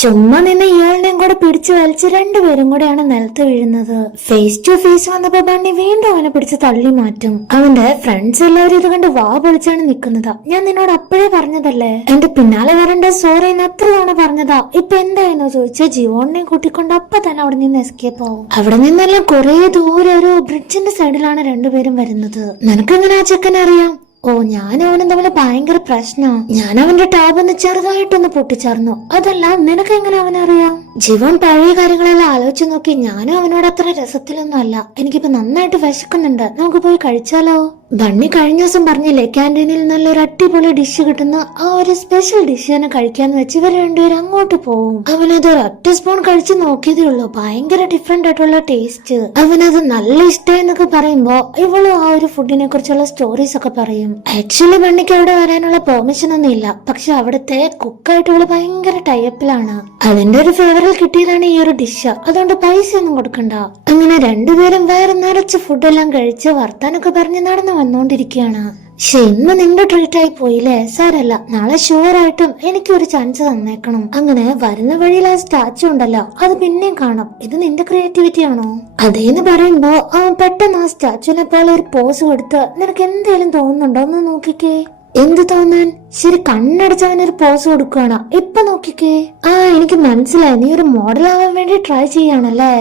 ചുമ്മാ നിന്ന് ഇയാളിനെയും കൂടെ പിടിച്ചു വലിച്ച് രണ്ടുപേരും കൂടെയാണ് നിലത്ത് വീഴുന്നത്. ഫേസ് ടു ഫേസ് വന്നപ്പോ ബണ്ണി വീണ്ടും അവനെ പിടിച്ച് തള്ളി മാറ്റും. അവന്റെ ഫ്രണ്ട്സ് എല്ലാവരും ഇത് കണ്ട് വാ പൊളിച്ചാണ് നിക്കുന്നത്. ഞാൻ നിന്നോട് അപ്പോഴേ പറഞ്ഞതല്ലേ, എന്റെ പിന്നാലെ വരണ്ട, സോറി എന്ന് എത്ര തവണ പറഞ്ഞതാ. ഇപ്പൊ എന്തായെന്നോ ചോദിച്ചാൽ ജീവോണിനെ കൂട്ടിക്കൊണ്ട് അപ്പൊ തന്നെ അവിടെ നിന്ന് എസ്കേപ്പ് ആവും. അവിടെ നിന്നെല്ലാം കുറെ ദൂരെ ഒരു ബ്രിഡ്ജിന്റെ സൈഡിലാണ് രണ്ടുപേരും വരുന്നത്. നിനക്കെങ്ങനെ ആ ചെക്കനെ അറിയാം? ഓ, ഞാൻ അവനും തമ്മിൽ ഭയങ്കര പ്രശ്നോ. ഞാൻ അവന്റെ ടാബ് ഒന്ന് ചെറുതായിട്ടൊന്ന് പൊട്ടിച്ചേർന്നു. അതല്ല, നിനക്ക് എങ്ങനെ അവനെ അറിയാം? ജീവൻ പഴയ കാര്യങ്ങളെല്ലാം ആലോചിച്ച് നോക്കി. ഞാനും അവനോട് അത്ര രസത്തിലൊന്നും അല്ല. എനിക്കിപ്പോ നന്നായിട്ട് വിശക്കുന്നുണ്ട്, നമുക്ക് പോയി കഴിച്ചാലോ? ബണ്ണി കഴിഞ്ഞ ദിവസം പറഞ്ഞില്ലേ ക്യാൻറ്റീനിൽ നല്ലൊരു അടിപൊളി ഡിഷ് കിട്ടുന്ന ആ ഒരു സ്പെഷ്യൽ ഡിഷ് തന്നെ കഴിക്കാന്ന് വെച്ച് ഇവർ രണ്ടുപേരും അങ്ങോട്ട് പോവും. അവനത് ഒറ്റ സ്പൂൺ കഴിച്ച് നോക്കിയതേ ഉള്ളൂ. ഭയങ്കര ഡിഫറെന്റ് ആയിട്ടുള്ള ടേസ്റ്റ്. അവനത് നല്ല ഇഷ്ടം എന്നൊക്കെ പറയുമ്പോ ഇവളും ആ ഒരു ഫുഡിനെ കുറിച്ചുള്ള സ്റ്റോറീസ് ഒക്കെ പറയും. ആക്ച്വലി ബണ്ണിക്ക് അവിടെ വരാനുള്ള പെർമിഷൻ ഒന്നും ഇല്ല. പക്ഷെ അവിടുത്തെ കുക്കായിട്ട് ഇവള് ഭയങ്കര ടൈപ്പിലാണ്. അതിന്റെ ഒരു ഫേവറിൽ കിട്ടിയതാണ് ഈ ഒരു ഡിഷ്. അതുകൊണ്ട് പൈസ ഒന്നും കൊടുക്കണ്ട. അങ്ങനെ രണ്ടുപേരും വയറ് നിറച്ച് ഫുഡെല്ലാം കഴിച്ച് വർത്താനൊക്കെ പറഞ്ഞ് നടന്നു വന്നോണ്ടിരിക്കുകയാണ്. പക്ഷെ ഇന്ന് നിന്റെ ട്രീറ്റ് ആയി പോയില്ലേ? സാരല്ല, നാളെ ഷുവർ ആയിട്ടും എനിക്കൊരു ചാൻസ് തന്നേക്കണം. അങ്ങനെ വരുന്ന വഴിയിൽ ആ സ്റ്റാച്ചു ഉണ്ടല്ലോ, അത് പിന്നെയും കാണും. ഇത് നിന്റെ ക്രിയേറ്റിവിറ്റി ആണോ? അതേന്ന് പറയുമ്പോ അവൻ പെട്ടെന്ന് ആ സ്റ്റാച്ചുവിനെ പോലെ ഒരു പോസ് കൊടുത്ത് നിനക്ക് എന്തേലും തോന്നുന്നുണ്ടോ ഒന്ന് നോക്കിക്കേ. എന്ത് തോന്നാൻ? ശരി, കണ്ണടച്ചവനൊരു പോസ് കൊടുക്കുകയാണ്. ഇപ്പൊ നോക്കിക്കേ. ആ, എനിക്ക് മനസ്സിലായി, നീ ഒരു മോഡൽ ആവാൻ വേണ്ടി ട്രൈ ചെയ്യാണല്ലേ.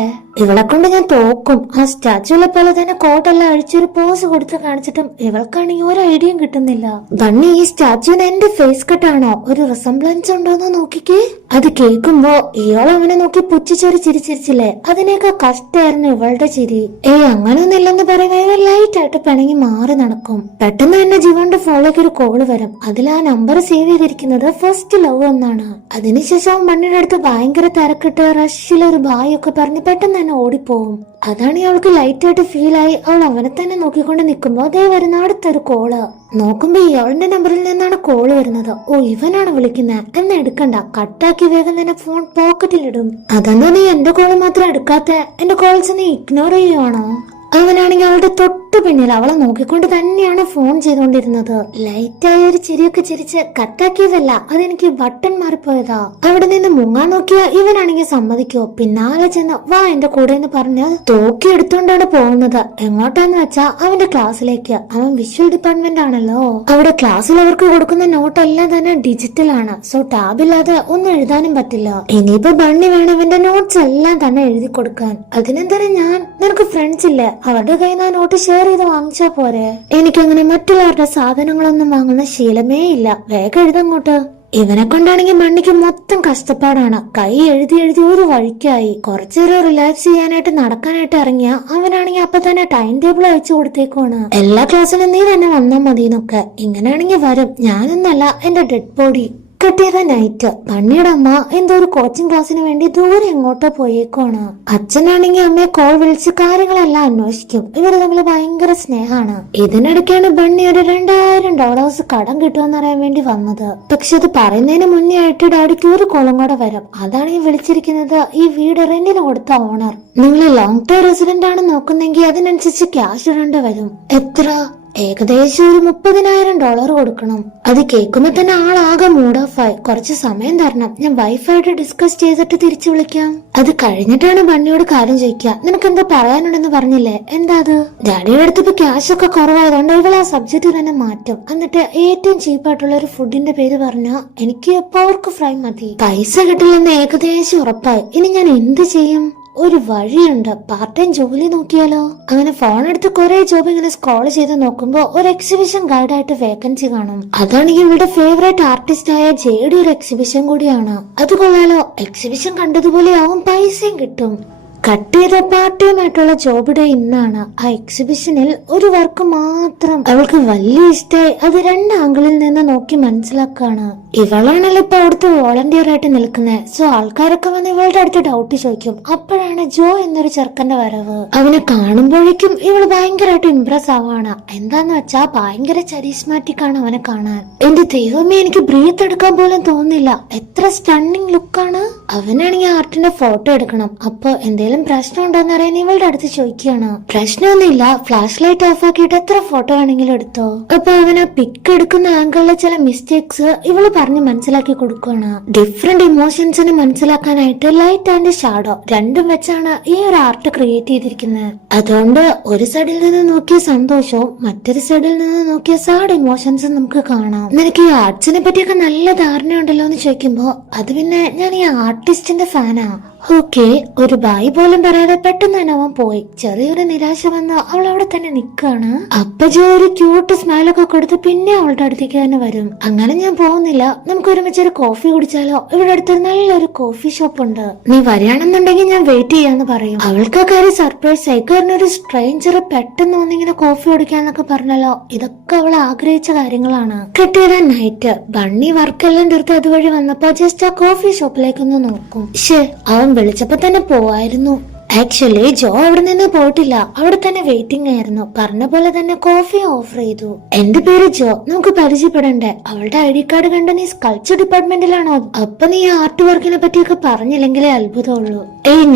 ഇവളെ കൊണ്ട് ഞാൻ തോക്കും. ആ സ്റ്റാച്ചുവിലെ പോലെ തന്നെ കോട്ടെല്ലാം അഴിച്ചൊരു പോസ് കൊടുത്ത് കാണിച്ചിട്ടും ഇവൾക്കാണെങ്കിൽ ഒരു ഐഡിയയും കിട്ടുന്നില്ല. ബണ്ണി, ഈ സ്റ്റാച്ചുവിന് എന്റെ ഫേസ് കട്ടാണോ? ഒരു റിസംബ്ലൻസ് ഉണ്ടോന്ന് നോക്കിക്കേ. അത് കേൾക്കുമ്പോ ഇയാൾ അവനെ നോക്കി പുച്ഛിച്ചൊരു ചിരിച്ചിരിച്ചില്ലേ, അതിനേക്കാൾ കഷ്ടായിരുന്നു ഇവളുടെ ചിരി. അങ്ങനൊന്നും ഇല്ലെന്ന് പറയുമ്പോ ഇവ ലൈറ്റ് ആയിട്ട് പിണങ്ങി മാറി നടക്കും. പെട്ടെന്ന് തന്നെ ജീവന്റെ ഫോണിലേക്ക് ഒരു കോള് വരും. അതിൽ ആ നമ്പർ സേവ് ചെയ്തിരിക്കുന്നത് ഫസ്റ്റ് ലവ് എന്നാണ്. അതിനുശേഷം അവൻ ബണ്ണിയുടെ അടുത്ത് ഭയങ്കര തിരക്കിട്ട് റഷിലൊരു ബായ് ഒക്കെ പറഞ്ഞ് പെട്ടെന്ന് ഓടിപ്പോവും. അതാണ് അവൾക്ക് ലൈറ്റ് ആയിട്ട് ഫീൽ ആയി. അവൾ അവനെ തന്നെ നോക്കിക്കൊണ്ട് നിൽക്കുമ്പോ അതേ വരുന്ന അടുത്തൊരു കോള്. നോക്കുമ്പോ ഇയാളുടെ നമ്പറിൽ നിന്നാണ് കോള് വരുന്നത്. ഓ, ഇവനാണ് വിളിക്കുന്നത്. എന്നെ എടുക്കണ്ട, കട്ടാക്കി വേഗം തന്നെ ഫോൺ പോക്കറ്റിലിടും. അതെന്താ നീ എന്റെ കോള് മാത്രം എടുക്കാത്ത? എന്റെ കോൾസ് നീ ഇഗ്നോർ ചെയ്യുവാണോ? അവനാണെങ്കിൽ അവളുടെ തൊട്ടു പിന്നിൽ അവളെ നോക്കിക്കൊണ്ട് തന്നെയാണ് ഫോൺ ചെയ്തുകൊണ്ടിരുന്നത്. ലൈറ്റായ ഒരു ചിരിയൊക്കെ ചിരിച്ച് കട്ടാക്കിയതല്ല, അതെനിക്ക് ബട്ടൺ മാറിപ്പോയതാ. അവിടെ നിന്ന് മുങ്ങാൻ നോക്കിയ ഇവനാണെങ്കിൽ സമ്മതിക്കോ? പിന്നാലെ ചെന്ന് വാ എന്റെ കൂടെ എന്ന് പറഞ്ഞ് തോക്കി എടുത്തോണ്ടാണ് പോകുന്നത്. എങ്ങോട്ടാന്ന് വെച്ചാ അവന്റെ ക്ലാസ്സിലേക്ക്. അവൻ വിഷ്വൽ ഡിപ്പാർട്ട്മെന്റ് ആണല്ലോ. അവിടെ ക്ലാസ്സിൽ അവർക്ക് കൊടുക്കുന്ന നോട്ട് എല്ലാം തന്നെ ഡിജിറ്റൽ ആണ്. സോ ടാബില്ലാതെ ഒന്നും എഴുതാനും പറ്റില്ല. ഇനിയിപ്പോ ബണ്ണി വേണം ഇവന്റെ നോട്ട്സ് എല്ലാം തന്നെ എഴുതി കൊടുക്കാൻ. അതിനെന്തായാലും ഞാൻ, നിനക്ക് ഫ്രണ്ട്സ് ഇല്ലേ, അവരുടെ കയ്യിൽ നിന്ന് നോട്ട് ഷെയർ ചെയ്ത് വാങ്ങിച്ചാ പോരെ? എനിക്കങ്ങനെ മറ്റുള്ളവരുടെ സാധനങ്ങളൊന്നും വാങ്ങുന്ന ശീലമേ ഇല്ല. വേഗം എഴുതങ്ങോട്ട്. ഇവനെ കൊണ്ടാണെങ്കിൽ മണ്ണിക്ക് മൊത്തം കഷ്ടപ്പാടാണ്. കൈ എഴുതി എഴുതി ഒരു വഴിക്കായി. കുറച്ചേരം റിലാക്സ് ചെയ്യാനായിട്ട് നടക്കാനായിട്ട് ഇറങ്ങിയ അവനാണെങ്കിൽ അപ്പൊ തന്നെ ടൈം ടേബിൾ അയച്ചു കൊടുത്തേക്കുവാണ്. എല്ലാ ക്ലാസ്സിലും നീ തന്നെ വന്നാൽ മതിന്നൊക്കെ. ഇങ്ങനെയാണെങ്കിൽ വരും. ഞാനൊന്നല്ല, എന്റെ ഡെഡ് ബോഡി. കെട്ടിയത് നൈറ്റ്. ബണ്ണിയുടെ അമ്മ എന്തോ ഒരു കോച്ചിങ് ക്ലാസ്സിന് വേണ്ടി ദൂരെ എങ്ങോട്ടോ പോയേക്കുവാണ്. അച്ഛനാണെങ്കിൽ അമ്മയെ കോൾ വിളിച്ച് കാര്യങ്ങളെല്ലാം അന്വേഷിക്കും. ഇവര് തമ്മിൽ ഭയങ്കര സ്നേഹമാണ്. ഇതിനിടയ്ക്കാണ് ബണ്ണി ഒരു $2000 കടം കിട്ടുമെന്നറിയാൻ വേണ്ടി വന്നത്. പക്ഷെ അത് പറയുന്നതിന് മുന്നേ ആയിട്ട് ഡാഡിക്ക് ഒരു കോളും കൂടെ വരും. അതാണ് ഈ വിളിച്ചിരിക്കുന്നത് ഈ വീട് റെന്റിന് കൊടുത്ത ഓണർ. നിങ്ങൾ ലോങ് ടൈം റെസിഡന്റ് ആണ് നോക്കുന്നെങ്കിൽ അതിനനുസരിച്ച് ക്യാഷ് ഇടേണ്ടി വരും. എത്ര? ഏകദേശം ഒരു $30,000 കൊടുക്കണം. അത് കേൾക്കുമ്പോ തന്നെ ആളാകെ മൂഡ് ഓഫ് ആയി. കുറച്ച് സമയം തരണം, ഞാൻ വൈഫായിട്ട് ഡിസ്കസ് ചെയ്തിട്ട് തിരിച്ചു വിളിക്കാം. അത് കഴിഞ്ഞിട്ടാണ് ബണ്ണിയോട് കാര്യം ചോദിക്കുക. നിനക്ക് എന്താ പറയാനുണ്ടെന്ന് പറഞ്ഞില്ലേ, എന്താ അത്? ഡാഡിയുടെ അടുത്ത് ഇപ്പൊ ക്യാഷ് ഒക്കെ കുറവായതുകൊണ്ട് ഇവൾ ആ സബ്ജക്റ്റ് തന്നെ മാറ്റും. എന്നിട്ട് ഏറ്റവും ചീപ്പായിട്ടുള്ള ഒരു ഫുഡിന്റെ പേര് പറഞ്ഞാ എനിക്ക് പോർക്ക് ഫ്രൈ മതി. പൈസ കിട്ടില്ലെന്ന് ഏകദേശം ഉറപ്പായി. ഇനി ഞാൻ എന്ത് ചെയ്യും? ഒരു വഴിയുണ്ട്, പാർട്ട് ടൈം ജോലി നോക്കിയാലോ? അങ്ങനെ ഫോൺ എടുത്ത് കുറെ ജോബ് ഇങ്ങനെ സ്ക്രോൾ ചെയ്ത് നോക്കുമ്പോ ഒരു എക്സിബിഷൻ ഗൈഡായിട്ട് വേക്കൻസി കാണും. അതാണെങ്കിൽ ഇവരുടെ ഫേവറേറ്റ് ആർട്ടിസ്റ്റ് ആയ ജെയുടെ ഒരു എക്സിബിഷൻ കൂടിയാണ്. അത് കൊള്ളാലോ. എക്സിബിഷൻ കണ്ടതുപോലെ ആവും, പൈസയും കിട്ടും. കട്ട് ചെയ്ത പാർട്ട് ടൈം ആയിട്ടുള്ള ജോബ് ഡേ ഇന്നാണ്. ആ എക്സിബിഷനിൽ ഒരു വർക്ക് മാത്രം അവൾക്ക് വലിയ ഇഷ്ടമായി. അത് 2 ആംഗിളിൽ നിന്ന് നോക്കി മനസ്സിലാക്കാണ്. ഇവളാണല്ലോ ഇപ്പൊ അവിടുത്തെ വോളണ്ടിയർ ആയിട്ട് നിൽക്കുന്നത്. സോ ആൾക്കാരൊക്കെ വന്ന് ഇവളുടെ അടുത്ത് ഡൗട്ട് ചോദിക്കും. അപ്പോഴാണ് ജോ എന്നൊരു ചെറുക്കന്റെ വരവ്. അവനെ കാണുമ്പോഴേക്കും ഇവള് ഭയങ്കരമായിട്ട് ഇംപ്രസ് ആവാണ്. എന്താന്ന് വെച്ചാ ഭയങ്കര ചരിസ്മാറ്റിക് ആണ് അവനെ കാണാൻ. എന്റെ ദൈവമേ, എനിക്ക് ബ്രീത്ത് എടുക്കാൻ പോലും തോന്നില്ല. എത്ര സ്റ്റണ്ണിങ് ലുക്കാണ്. അവനാണെങ്കിൽ ആർട്ടിന്റെ ഫോട്ടോ എടുക്കണം. അപ്പൊ എന്തേലും എന്തെങ്കിലും പ്രശ്നം ഉണ്ടോന്ന് അറിയാൻ ഇവളുടെ അടുത്ത് ചോദിക്കുകയാണ്. പ്രശ്നമൊന്നുമില്ല, ഫ്ലാഷ് ലൈറ്റ് ഓഫ് ആക്കിയിട്ട് എത്ര ഫോട്ടോ വേണമെങ്കിലും എടുത്തോ. അപ്പൊ അവൻ ആ പിക്ക് എടുക്കുന്ന ആംഗിളിലെ ചില മിസ്റ്റേക്സ് ഇവള് പറഞ്ഞ് മനസ്സിലാക്കി കൊടുക്കുകയാണ്. ഡിഫറെന്റ് ഇമോഷൻസിന് മനസ്സിലാക്കാനായിട്ട് ലൈറ്റ് ആൻഡ് ഷാഡോ രണ്ടും വെച്ചാണ് ഈ ഒരു ആർട്ട് ക്രിയേറ്റ് ചെയ്തിരിക്കുന്നത്. അതുകൊണ്ട് ഒരു സൈഡിൽ നിന്ന് നോക്കിയ സന്തോഷവും മറ്റൊരു സൈഡിൽ നിന്ന് നോക്കിയ സാഡ് ഇമോഷൻസും നമുക്ക് കാണാം. നിനക്ക് ഈ ആർട്സിനെ പറ്റിയൊക്കെ നല്ല ധാരണയുണ്ടല്ലോ എന്ന് ചോദിക്കുമ്പോ അത് പിന്നെ ഞാൻ ഈ ആർട്ടിസ്റ്റിന്റെ ഫാനാ. ഓക്കെ, ഒരു ബായ് പോലും പറയാതെ പെട്ടെന്ന് തന്നെ അവൻ പോയി. ചെറിയൊരു നിരാശ വന്ന് അവൾ അവിടെ തന്നെ നിക്കാണ്. അപ്പ ജോ ഒരു ക്യൂട്ട് സ്മൈലൊക്കെ കൊടുത്ത് പിന്നെ അവളുടെ അടുത്തേക്ക് തന്നെ വരും. അങ്ങനെ ഞാൻ പോകുന്നില്ല, നമുക്ക് ഒരുമിച്ച് ഒരു കോഫി കുടിച്ചാലോ, ഇവിടെ അടുത്തൊരു നല്ലൊരു കോഫി ഷോപ്പ് ഉണ്ട്, നീ വരികയാണെന്നുണ്ടെങ്കിൽ ഞാൻ വെയിറ്റ് ചെയ്യാന്ന് പറയും. അവൾക്ക് ആ കാര്യം സർപ്രൈസ് ആയി. കാരണം ഒരു സ്ട്രേഞ്ചർ പെട്ടെന്ന് വന്നിങ്ങനെ കോഫി കുടിക്കാന്നൊക്കെ പറഞ്ഞല്ലോ, ഇതൊക്കെ അവൾ ആഗ്രഹിച്ച കാര്യങ്ങളാണ്. കിട്ടിയത് നൈറ്റ് ബണ്ണി വർക്കെല്ലാം തീർത്ത് അതുവഴി വന്നപ്പോ ജസ്റ്റ് ആ കോഫി ഷോപ്പിലേക്കൊന്ന് നോക്കും. അവൻ വിളിച്ചപ്പോ തന്നെ പോവായിരുന്നു. ആക്ച്വലി ജോ അവിടെ നിന്ന് പോയിട്ടില്ല, അവിടെ തന്നെ വെയിറ്റിംഗ് ആയിരുന്നു. പറഞ്ഞ പോലെ തന്നെ കോഫി ഓഫർ ചെയ്തു. എന്റെ പേര് ജോ, നമുക്ക് പരിചയപ്പെടണ്ടേ? അവളുടെ ഐഡി കാർഡ് കണ്ട നീ സ്കൾപ്ചർ ഡിപ്പാർട്ട്മെന്റിലാണോ? അപ്പൊ നീ ആർട്ട് വർക്കിനെ പറ്റിയൊക്കെ പറഞ്ഞില്ലെങ്കിലേ അത്ഭുതമുള്ളൂ.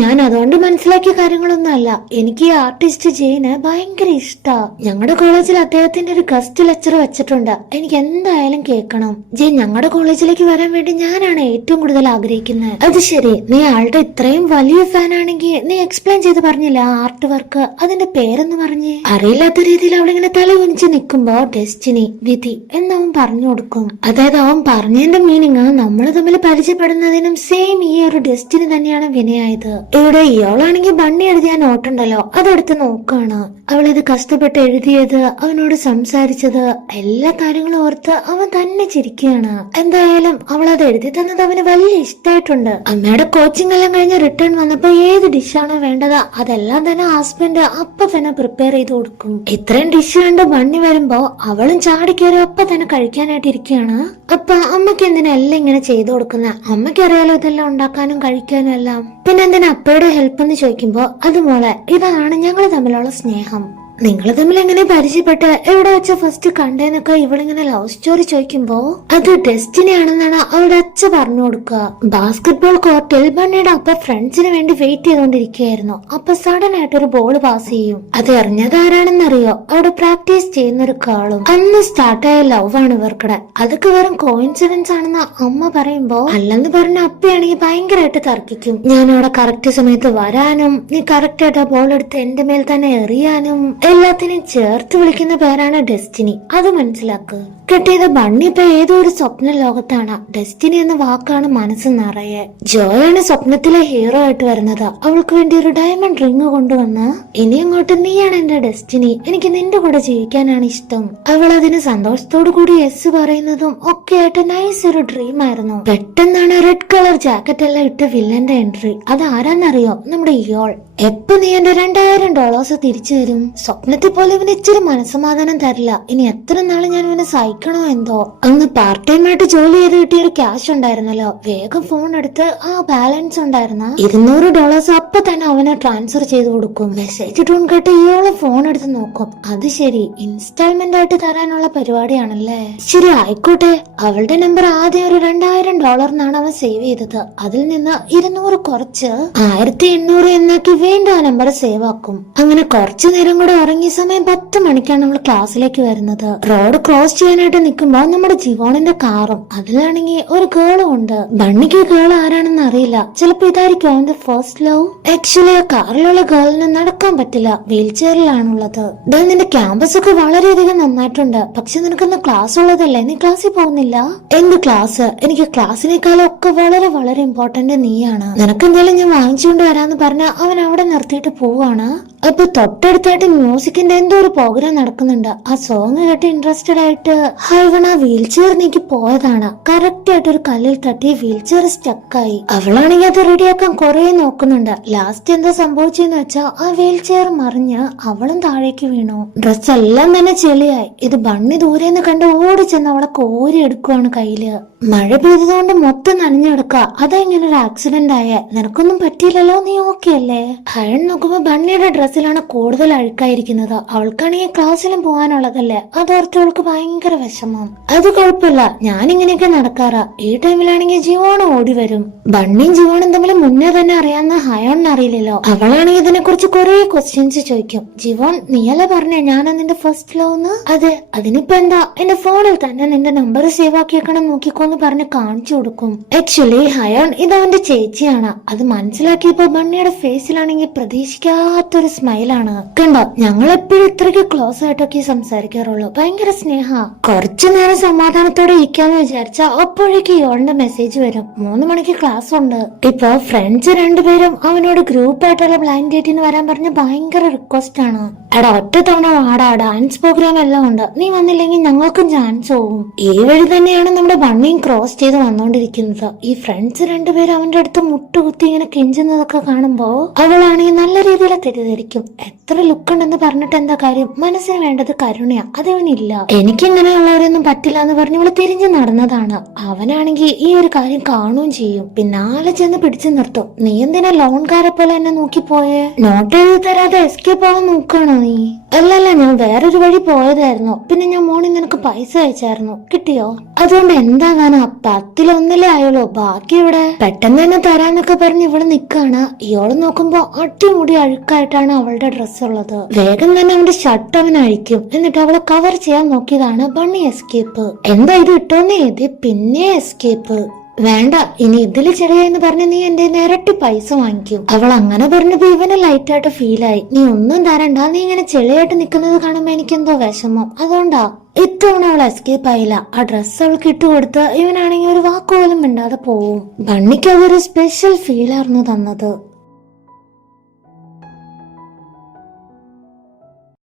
ഞാൻ അതുകൊണ്ട് മനസ്സിലാക്കിയ കാര്യങ്ങളൊന്നും അല്ല. എനിക്ക് ഈ ആർട്ടിസ്റ്റ് ജെയിന് ഭയങ്കര ഇഷ്ടാ. ഞങ്ങളുടെ കോളേജിൽ അദ്ദേഹത്തിന്റെ ഒരു ഗസ്റ്റ് ലെക്ചർ വെച്ചിട്ടുണ്ട്, എനിക്ക് എന്തായാലും കേൾക്കണം. ജെയിൻ ഞങ്ങളുടെ കോളേജിലേക്ക് വരാൻ വേണ്ടി ഞാനാണ് ഏറ്റവും കൂടുതൽ ആഗ്രഹിക്കുന്നത്. അത് ശരി, നീ ആളുടെ ഇത്രയും വലിയ ഫാൻ ആണെങ്കിൽ നീ എക്സ്പ്ലെയിൻ ചെയ്ത് പറഞ്ഞില്ല ആർട്ട് വർക്ക്, അതിന്റെ പേരെന്ന് പറഞ്ഞ്. അറിയില്ലാത്ത രീതിയിൽ അവളിങ്ങനെ തല കുനിച്ച് നിൽക്കുമ്പോ ഡെസ്റ്റിനി, വിധി എന്നവൻ പറഞ്ഞു കൊടുക്കും. അതായത് അവൻ പറഞ്ഞതിന്റെ മീനിങ് നമ്മൾ തമ്മിൽ പരിചയപ്പെടുന്നതിനും സെയിം ഈ ഒരു ഡെസ്റ്റിനി തന്നെയാണ് വിനയായത്. ഇവിടെ ഇയാളാണെങ്കിൽ ബണ്ണി എഴുതിയ നോട്ടുണ്ടല്ലോ അതെടുത്ത് നോക്കാണ്. അവളിത് കഷ്ടപ്പെട്ട് എഴുതിയത്, അവനോട് സംസാരിച്ചത്, എല്ലാ കാര്യങ്ങളും ഓർത്ത് അവൻ തന്നെ ചിരിക്കുകയാണ്. എന്തായാലും അവൾ അത് എഴുതി തന്നത് അവന് വലിയ ഇഷ്ടമായിട്ടുണ്ട്. അമ്മയുടെ കോച്ചിങ് എല്ലാം കഴിഞ്ഞ് റിട്ടേൺ വന്നപ്പോ ഏത് ഡിഷാണ് വേണ്ടത് അതെല്ലാം തന്നെ ഹസ്ബൻഡ് അപ്പൊ തന്നെ പ്രിപ്പയർ ചെയ്ത് കൊടുക്കും. ഇത്രയും ഡിഷ് കണ്ട് ബണ്ണി വരുമ്പോ അവളും ചാടിക്കേറി അപ്പൊ തന്നെ കഴിക്കാനായിട്ട് ഇരിക്കുകയാണ്. അപ്പൊ അമ്മക്ക് എന്തിനാ എല്ലാം ഇങ്ങനെ ചെയ്തു കൊടുക്കുന്നത്? അമ്മയ്ക്ക് അറിയാലോ ഇതെല്ലാം ഉണ്ടാക്കാനും കഴിക്കാനും എല്ലാം. പിന്നെ എന്തിനാ അപ്പയുടെ ഹെൽപ്പ് എന്ന് ചോദിക്കുമ്പോ അത് മോളെ, ഇതാണ് ഞങ്ങൾ തമ്മിലുള്ള സ്നേഹം. നിങ്ങൾ തമ്മിൽ എങ്ങനെ പരിചയപ്പെട്ട് എവിടെ വെച്ച ഫസ്റ്റ് കണ്ടേന്നൊക്കെ ഇവളിങ്ങനെ ലവ് സ്റ്റോറി ചോദിക്കുമ്പോ അത് ഡെസ്റ്റിനി ആണെന്നാണ് അവളുടെ അച്ഛ പറഞ്ഞു കൊടുക്കുക. ബാസ്കറ്റ്ബോൾ കോർട്ടിൽ ബണ്ണിയുടെ അപ്പ ഫ്രണ്ട്സിന് വേണ്ടി വെയിറ്റ് ചെയ്തോണ്ടിരിക്കുകയായിരുന്നു. അപ്പൊ സഡൻ ആയിട്ട് ഒരു ബോൾ പാസ് ചെയ്യും. അത് എറിഞ്ഞത് ആരാണെന്നറിയോ? അവിടെ പ്രാക്ടീസ് ചെയ്യുന്ന ഒരു കാളും. അന്ന് സ്റ്റാർട്ടായ ലവ് ആണ് ഇവർക്കടെ. അതൊക്കെ വെറും കോയിൻസിഡൻസ് ആണെന്ന് അമ്മ പറയുമ്പോ അല്ലെന്ന് പറഞ്ഞ അപ്പയാണെങ്കിൽ ഭയങ്കരമായിട്ട് തർക്കിക്കും. ഞാൻ അവിടെ കറക്റ്റ് സമയത്ത് വരാനും നീ കറക്റ്റ് ആയിട്ട് ആ ബോൾ എടുത്ത് എന്റെ മേൽ തന്നെ എറിയാനും എല്ലാത്തിനെയും ചേർത്ത് വിളിക്കുന്ന പേരാണ് ഡെസ്റ്റിനി. അത് മനസ്സിലാക്കുക. കിട്ടിയത് ബണ്ണി ഇപ്പൊ ഏതോ ഒരു സ്വപ്ന ലോകത്താണ്. ഡെസ്റ്റിനി എന്ന വാക്കാണ് മനസ്സ് നിറയെ. ജോയാണ് സ്വപ്നത്തിലെ ഹീറോ ആയിട്ട് വരുന്നത്. അവൾക്ക് വേണ്ടി ഒരു ഡയമണ്ട് റിങ് കൊണ്ടുവന്ന്, ഇനി അങ്ങോട്ട് നീയാണ് എന്റെ ഡെസ്റ്റിനി, എനിക്ക് നിന്റെ കൂടെ ജീവിക്കാനാണ് ഇഷ്ടം. അവൾ അതിന് സന്തോഷത്തോടു കൂടി യെസ് പറയുന്നതും ഒക്കെ ആയിട്ട് നൈസ് ഒരു ഡ്രീം ആയിരുന്നു. പെട്ടെന്നാണ് റെഡ് കളർ ജാക്കറ്റ് എല്ലാം ഇട്ട് വില്ലന്റെ എൻട്രി. അത് ആരാന്നറിയോ? നമ്മുടെ ഇയോൾ. എപ്പൊ നീ എന്റെ $2000 തിരിച്ചു തരും? സ്വപ്നത്തിൽ പോലെ ഇവന് ഇച്ചിരി മനസ്സമാധാനം തരില്ല. ഇനി എത്ര നാളെ ഞാൻ ഇവനെ സഹിക്കണോ എന്തോ. അന്ന് പാർട്ട് ടൈം ആയിട്ട് ജോലി ചെയ്ത് കിട്ടിയ ഒരു ക്യാഷ് ഉണ്ടായിരുന്നല്ലോ, വേഗം ഫോൺ എടുത്ത് ആ ബാലൻസ് ഉണ്ടായിരുന്ന $200 അപ്പൊ തന്നെ അവന് ട്രാൻസ്ഫർ ചെയ്ത് കൊടുക്കും. മെസ്സേജ് ടൂൺ കേട്ട് ഇയാള് ഫോൺ എടുത്ത് നോക്കും. അത് ശരി, ഇൻസ്റ്റാൾമെന്റ് ആയിട്ട് തരാനുള്ള പരിപാടിയാണല്ലേ. ശരി ആയിക്കോട്ടെ. അവളുടെ നമ്പർ ആദ്യം ഒരു $2000 അവൻ സേവ് ചെയ്തത്. അതിൽ നിന്ന് 200 കുറച്ച് 1800 എന്നാക്കി വീണ്ടും ആ നമ്പർ സേവ് ആക്കും. അങ്ങനെ കുറച്ചു നേരം കൂടെ ഉറങ്ങിയ സമയം 10 മണിക്കാണ് നമ്മൾ ക്ലാസ്സിലേക്ക് വരുന്നത്. റോഡ് ക്രോസ് ചെയ്യാനായിട്ട് നിൽക്കുമ്പോ നമ്മുടെ ജിവോണിന്റെ കാറും അതിലാണെങ്കിൽ ഒരു ഗേളും ഉണ്ട്. ബണ്ണിക്ക് ഗേൾ ആരാണെന്ന് അറിയില്ല. ചിലപ്പോ ഇതായിരിക്കും അവന്റെ ഫസ്റ്റ് ലവ്. ആക്ച്വലി ആ കാറിലുള്ള ഗേളിന് നടക്കാൻ പറ്റില്ല, വീൽ ചെയറിലാണുള്ളത്. നിന്റെ ക്യാമ്പസ് ഒക്കെ വളരെയധികം നന്നായിട്ടുണ്ട്, പക്ഷെ നിനക്കൊന്ന് ക്ലാസ് ഉള്ളതല്ലേ, നീ ക്ലാസ്സിൽ പോകുന്നില്ല? എന്ത് ക്ലാസ്? എനിക്ക് ക്ലാസ്സിനേക്കാളും ഒക്കെ വളരെ വളരെ ഇമ്പോർട്ടന്റ് നീയാണ്. നിനക്ക് എന്തായാലും ഞാൻ വാങ്ങിച്ചുകൊണ്ട് വരാന്ന് പറഞ്ഞ അവൻ അവിടെ നിർത്തിയിട്ട് പോവാണ്. അപ്പൊ തൊട്ടടുത്തായിട്ട് മ്യൂസിക്കിന്റെ എന്തോ ഒരു പ്രോഗ്രാം നടക്കുന്നുണ്ട്. ആ സോങ് കേട്ട് ഇൻട്രസ്റ്റഡ് ആയിട്ട് ഹൈവൺ ആ വീൽ ചെയർ നീക്കി പോയതാണ്. കറക്റ്റ് ആയിട്ട് ഒരു കല്ലിൽ തട്ടി വീൽ ചെയർ സ്റ്റക്കായി. അവളാണെങ്കിൽ അത് റെഡിയാക്കാൻ കുറെ നോക്കുന്നുണ്ട്. ലാസ്റ്റ് എന്താ സംഭവിച്ചെന്ന് വെച്ചാ ആ വീൽ ചെയർ മറിഞ്ഞ് അവളും താഴേക്ക് വീണു. ഡ്രസ് എല്ലാം തന്നെ ചെളിയായി. ഇത് ബണ്ണി ദൂരെന്ന് കണ്ട് ഓടി ചെന്ന് അവളെ കോരി എടുക്കുവാണ് കയ്യില്. മഴ പെയ്തതുകൊണ്ട് മൊത്തം നനഞ്ഞെടുക്ക. അതാ ഇങ്ങനെ ഒരു ആക്സിഡന്റ് ആയേ. നിനക്കൊന്നും പറ്റിയില്ലല്ലോ, നീ ഓക്കെ അല്ലേ? ഹയൺ നോക്കുമ്പോ ബണ്ണിയുടെ ഡ്രസ്സിലാണ് കൂടുതൽ അഴുക്കായിരിക്കുന്നത്. അവൾക്കാണെങ്കിൽ ക്ലാസ്സിലും പോകാനുള്ളതല്ലേ, അതോർത്ത് അവൾക്ക് ഭയങ്കര വിഷമം. അത് കുഴപ്പമില്ല, ഞാനിങ്ങനെയൊക്കെ നടക്കാറാ. ഈ ടൈമിലാണെങ്കിൽ ജീവോണ് ഓടി വരും. ബണ്ണിയും ജീവോണും തമ്മിൽ മുന്നേ തന്നെ അറിയാവുന്ന ഹയോണിന് അറിയില്ലല്ലോ. അവളാണെങ്കിൽ ഇതിനെ കുറിച്ച് കുറെ ക്വസ്റ്റ്യൻസ് ചോദിക്കും. ജീവോൺ, നീയല്ലേ പറഞ്ഞേ ഞാനാ നിന്റെ ഫസ്റ്റ് ലവ് എന്ന്? അതെ. അതിനിപ്പോ എന്താ, എന്റെ ഫോണിൽ തന്നെ നിന്റെ നമ്പർ സേവ് ആക്കിയേക്കണം, നോക്കിക്കോന്ന് പറഞ്ഞ് കാണിച്ചു കൊടുക്കും. ആക്ച്വലി ഹയോൺ ഇത് അവന്റെ ചേച്ചിയാണ്. അത് മനസ്സിലാക്കിയപ്പോ ബണ്ണിയുടെ ഫേസിലാണെങ്കിൽ പ്രതീക്ഷിക്കാത്തൊരു സ്മൈലാണ്. കണ്ടോ, ഞങ്ങൾ എപ്പോഴും ഇത്രയ്ക്ക് ക്ലോസ് ആയിട്ടൊക്കെ സംസാരിക്കാറുള്ളൂ. ഭയങ്കര സ്നേഹ. കുറച്ചു നേരം സമാധാനത്തോടെ ഇരിക്കാന്ന് വിചാരിച്ച അപ്പോഴേക്ക് യോണിന്റെ മെസ്സേജ് വരും. 3 മണിക്ക് ക്ലാസ് ഉണ്ട്. ഇപ്പൊ ഫ്രണ്ട്സ് രണ്ടുപേരും അവനോട് ഗ്രൂപ്പ് ആയിട്ടുള്ള ബ്ലൈൻഡ് ഡേറ്റിന് വരാൻ പറഞ്ഞ ഭയങ്കര റിക്വസ്റ്റ് ആണ്. എടാ, ഒറ്റ തവണ വാടാ, ഡാൻസ് പ്രോഗ്രാം എല്ലാം ഉണ്ട്, നീ വന്നില്ലെങ്കിൽ ഞങ്ങൾക്കും ചാൻസ് പോവും. ഈ വഴി തന്നെയാണ് നമ്മുടെ ബണ്ണിയും ക്രോസ് ചെയ്ത് വന്നോണ്ടിരിക്കുന്നത്. ഈ ഫ്രണ്ട്സ് രണ്ടുപേരും അവന്റെ അടുത്ത് മുട്ടുകുത്തി ഇങ്ങനെ കെഞ്ചുന്നതൊക്കെ കാണുമ്പോ അവളാണെങ്കിൽ നല്ല രീതിയിൽ തെറ്റിദ്ധരിക്കും. എത്ര ലുക്ക് ഉണ്ടെന്ന് പറഞ്ഞിട്ട് എന്താ കാര്യം, മനസ്സിന് വേണ്ടത് കരുണയാ, അതവനില്ല. എനിക്കിങ്ങനെയുള്ളവരൊന്നും പറ്റില്ല എന്ന് പറഞ്ഞ് ഇവള് തിരിഞ്ഞു നടന്നതാണ്. അവനാണെങ്കിൽ ഈ ഒരു കാര്യം കാണുകയും ചെയ്യും. പിന്നാലെ ചെന്ന് പിടിച്ചു നിർത്തും. നീ എന്തിനാ ലോൺകാരെ പോലെ എന്നെ നോക്കിപ്പോയേ? നോട്ട് എഴുതി തരാതെ എസ്കേപ്പ് ആവാൻ നോക്കണോ നീ? അല്ലല്ല, ഞാൻ വേറൊരു വഴി പോയതായിരുന്നു. പിന്നെ ഞാൻ മോണി നിനക്ക് പൈസ അയച്ചായിരുന്നു, കിട്ടിയോ? അതുകൊണ്ട് എന്താകാനാ, 10-1 ആയുള്ളൂ, ബാക്കി ഇവിടെ പെട്ടെന്ന് തന്നെ തരാന്നൊക്കെ പറഞ്ഞ് ഇവള് നിക്കാണ്. ഇയാള് നോക്കുമ്പോ അടിമുടി അഴുക്കായിട്ടാണ് അവളുടെ ഡ്രസ് ഉള്ളത്. വേഗം തന്നെ അവന്റെ ഷർട്ട് അവൻ അഴിക്കും. എന്നിട്ട് അവളെ കവർ ചെയ്യാൻ നോക്കിയതാണ് ബണ്ണി എസ്കേപ്പ്. എന്താ ഇത് ഇട്ടോന്ന് എഴുതി പിന്നെ എസ്കേപ്പ്. വേണ്ട, ഇനി ഇതില് ചെറിയെന്ന് പറഞ്ഞ് നീ എന്റെ ഇരട്ടി പൈസ വാങ്ങിക്കും. അവൾ അങ്ങനെ പറഞ്ഞപ്പോ ഇവന് ലൈറ്റായിട്ട് ഫീലായി. നീ ഒന്നും തരണ്ട, നീ ഇങ്ങനെ ചെളിയായിട്ട് നിക്കുന്നത് കാണുമ്പോ എനിക്കെന്തോ വിഷമം, അതുകൊണ്ടാ. ഇത്തവണ അവൾ എസ്കേപ്പ് ആയില്ല. ആ ഡ്രസ്സ് അവൾക്ക് ഇട്ടുകൊടുത്ത് ഇവനാണെങ്കിൽ ഒരു വാക്കുപോലും മിണ്ടാതെ പോവും. ബണ്ണിക്ക് അതൊരു സ്പെഷ്യൽ ഫീലായിരുന്നു തന്നത്.